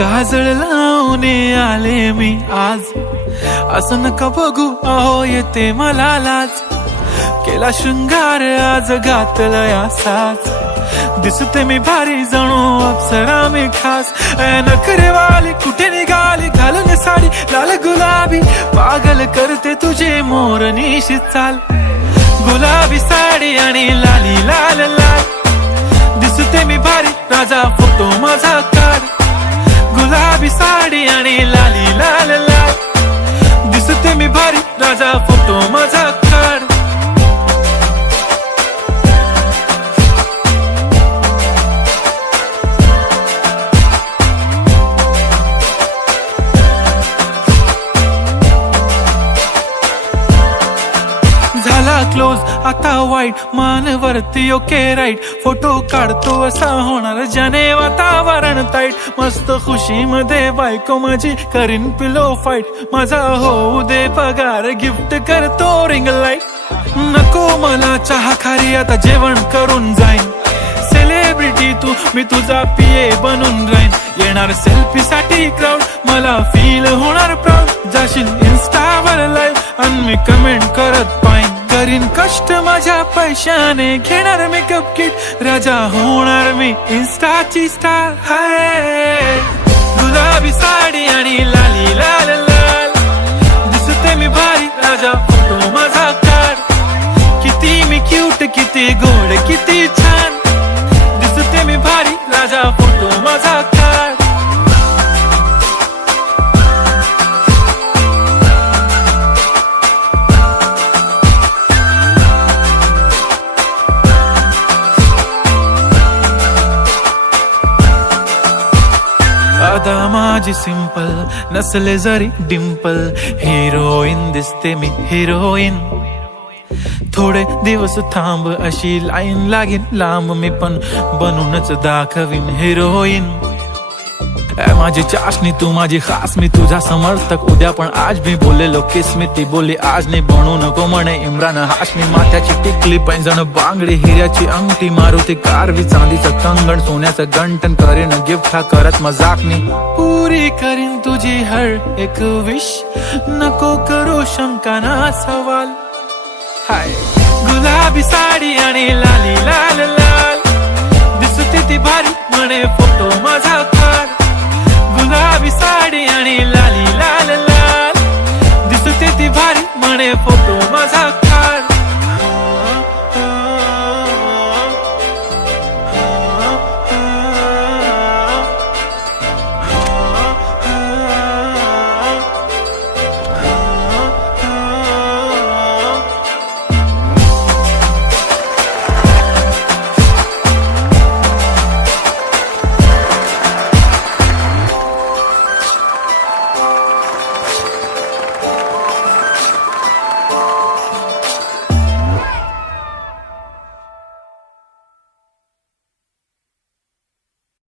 काजळ लावून आले मी आज, असं नका बघू अहो येते मला लाज. केला शृंगार आज घातला असाच, दिसते मी भारी जणू अप्सरा मी खास. नखरेवाली कुठे निघाली घालून साडी लाल गुलाबी, पागल करते तुझे मोरनीशी चाल. गुलाबी साडी आणि लाली लाल लाल, दिसते मी भारी राजा फोटो माझा काढ. गुलाबी साडी आणि लाली लाल लाल, दिसते मी भारी राजा फोटो माझा काढ. झाला क्लोज आता वाईट, मानवरती ओके राईट. फोटो काढतो असा होणार ज्याने वातावरण ताईट. मस्त खुशी मध्ये बायको माझी करीन पिलो फाईट. माझा होऊ दे पगार गिफ्ट करतो रिंग लाईट. नको मला चहा खारी आता जेवण करून जाईन. सेलिब्रिटी तू मी तुझा पिये बनून राहीन. येणार सेल्फी साठी क्राऊड मला फील होणार प्राऊड. जाशील इन्स्टावर लाईव्ह आणि मी कमेंट करत पाईन. करीन कष्ट माझ्या पैशाने घेणार मेकअप किट. राजा होणार मी इन्स्टाची स्टार. हाय गुलाबी साडी आणि लाली लाल लाल, दिसते मी भारी राजा फोटो माझा काढ. किती मी क्यूट किती गोड किती छान, दिसते मी भारी राजा फोटो माझा काढ. अदा माझी सिंपल नसले जरी डिंपल, हिरोईन दिसते मी हिरोईन. थोडे दिवस थांब अशी लाईन लागेल लांब, मी पण बनूनच दाखवीन हिरोईन. माझी चाशनी तू माझी खास, मी तुझा समर्थक उद्या पण आज मी बोलेलो किस मी. ती बोली आज नाही बनू नको म्हणे इम्रान हाशमी. माथ्याची टिकली पैंजण बांगडी हिऱ्याची अंगठी, मारुती कारवी चांदीचं कंगण सोन्याचं गंटन. करीन गिफ्ट हा करत मजाकनी, पुरी करीन तुझी हर एक विश. नको करू शंका ना सवाल. हाय गुलाबी साडी आणि लाली लाल लाल, दिसते ती भारी म्हणे फोटो माझा काढ. गुलाबी साडी आणि लाली लाल लाल, दिसते ती भारी म्हणे फोटो माझा